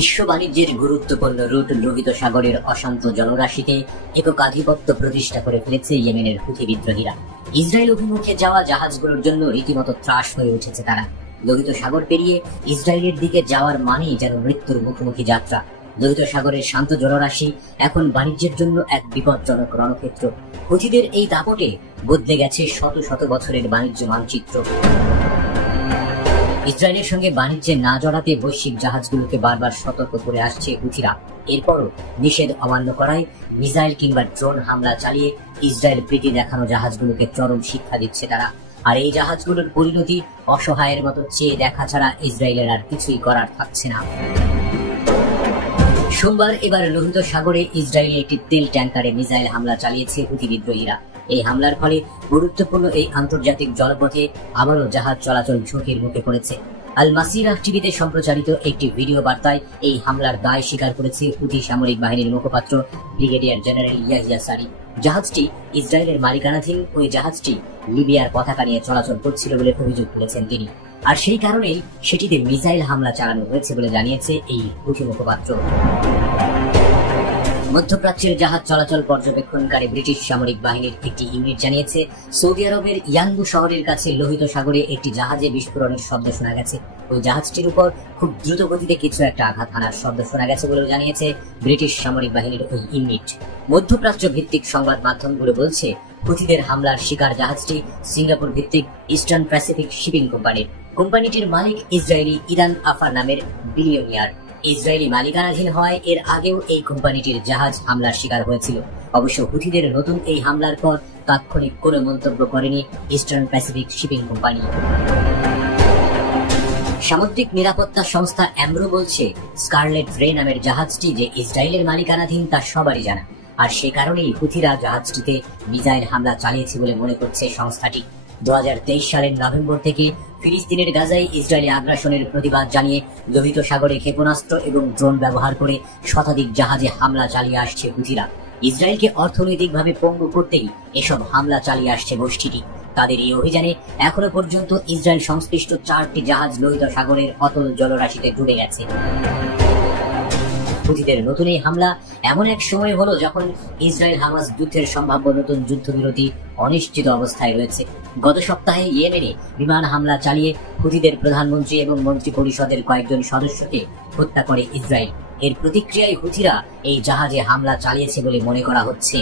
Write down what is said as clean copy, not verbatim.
বিশ্ব বাণিজ্যের গুরুত্বপূর্ণ রুট লোহিত সাগরের অশান্ত জলরাশিতে একক আধিপত্য প্রতিষ্ঠা করে ফেলেছে ইয়েমেনের হুথি বিদ্রোহীরা। ইসরায়েল অভিমুখে যাওয়া জাহাজগুলোর জন্য রীতিমতো ত্রাস হয়ে উঠেছে তারা। লোহিত সাগর পেরিয়ে ইসরায়েলের দিকে যাওয়ার মানেই যেন মৃত্যুর মুখোমুখি যাত্রা। লোহিত সাগরের শান্ত জলরাশি এখন বাণিজ্যের জন্য এক বিপজ্জনক রণক্ষেত্র। হুথিদের এই দাপটে বদলে গেছে শত শত বছরের বাণিজ্য মানচিত্র। ইসরায়েলের সঙ্গে বাণিজ্যে না জড়াতে বৈশ্বিক জাহাজগুলোকে বারবার সতর্ক করে আসছে হুথিরা। এরপরও নিষেধ অমান্য করায় মিসাইল কিংবা ড্রোন হামলা চালিয়ে ইসরায়েল প্রীতি দেখানো জাহাজগুলোকে চরম শিক্ষা দিচ্ছে তারা। আর এই জাহাজগুলোর পরিণতি অসহায়ের মতো চেয়ে দেখা ছাড়া ইসরায়েলের আর কিছুই করার থাকছে না। সোমবার এবার লোহিত সাগরে ইসরায়েলি একটি তেল ট্যাঙ্কারে মিসাইল হামলা চালিয়েছে হুথি বিদ্রোহীরা। এই হামলার ফলে গুরুত্বপূর্ণ এই আন্তর্জাতিক জলপথে আবারও জাহাজ চলাচল ঝুঁকির মুখে পড়েছে। আল মাসিরা টিভিতে সম্প্রচারিত একটি ভিডিও বার্তায় এই হামলার দায় স্বীকার করেছে হুথি সামরিক বাহিনীর মুখপাত্র ব্রিগেডিয়ার জেনারেল ইয়াহিয়া সারি। জাহাজটি ইসরায়েলের মালিকানাধীন ওই জাহাজটি লিবিয়ার পতাকা নিয়ে চলাচল করছিল বলে অভিযোগ তুলেছেন তিনি। আর সেই কারণেই সেটিতে মিসাইল হামলা চালানো হয়েছে বলে জানিয়েছে এই হুথি মুখপাত্র। মধ্যপ্রাচ্যের জাহাজ চলাচল পর্যবেক্ষণকারী ব্রিটিশ সামরিক বাহিনীর একটি ইউনিট জানিয়েছে, সৌদি আরবের ইয়ানবু শহরের কাছে লোহিত সাগরে একটি জাহাজে বিস্ফোরণের শব্দ শোনা গেছে। ওই জাহাজটির উপর খুব দ্রুত গতিতে কিছু একটা আঘাত হানার শব্দ শোনা গেছে বলেও জানিয়েছে ব্রিটিশ সামরিক বাহিনীর ওই ইউনিট। মধ্যপ্রাচ্য ভিত্তিক সংবাদ মাধ্যমগুলো বলছে, হুথিদের হামলার শিকার জাহাজটি সিঙ্গাপুর ভিত্তিক ইস্টার্ন প্যাসিফিক শিপিং কোম্পানির। কোম্পানিটির মালিক ইসরায়েলি ইরান আফার নামের বিলিয়নিয়ার। ইসরায়েলি মালিকানাধীন হওয়ায় এর আগেও এই কোম্পানিটির জাহাজ হামলার শিকার হয়েছিল। অবশ্য হুথিদের নতুন এই হামলার পর তাৎক্ষণিক কোনো মন্তব্য করেনি ইস্টার্ন প্যাসিফিক শিপিং কোম্পানি। সামুদ্রিক নিরাপত্তা সংস্থা অ্যামরো বলছে, স্কারলেট রে নামের জাহাজটি যে ইসরায়েলের মালিকানাধীন তা সবারই জানা। আর সে কারণেই হুথিরা জাহাজটিতে মিসাইল হামলা চালিয়েছে বলে মনে করছে সংস্থাটি। 2023 সালের নভেম্বর থেকে ফিলিস্তিনের গাজায় ইসরায়েলি আগ্রাসনের প্রতিবাদ জানিয়ে লোহিত সাগরে ক্ষেপণাস্ত্র এবং ড্রোন ব্যবহার করে শতাধিক জাহাজে হামলা চালিয়ে আসছে হুথিরা। ইসরায়েলকে অর্থনৈতিকভাবে পঙ্গু করতেই এসব হামলা চালিয়ে আসছে গোষ্ঠীটি। তাদের এই অভিযানে এখনো পর্যন্ত ইসরায়েল সংশ্লিষ্ট 4টি জাহাজ লোহিত সাগরের অতল জলরাশিতে ডুবে গেছে। হুথিদের নতুন এই হামলা এমন এক সময় হলো যখন ইসরায়েল হামাস যুদ্ধের সম্ভাব্য নতুন যুদ্ধবিরতি অনিশ্চিত অবস্থায় রয়েছে। গত সপ্তাহে ইয়েমেনে বিমান হামলা চালিয়ে হুথিদের প্রধানমন্ত্রী এবং মন্ত্রী পরিষদের কয়েকজন সদস্যকে হত্যা করে ইসরায়েল। এর প্রতিক্রিয়ায় হুথিরা এই জাহাজে হামলা চালিয়েছে বলে মনে করা হচ্ছে।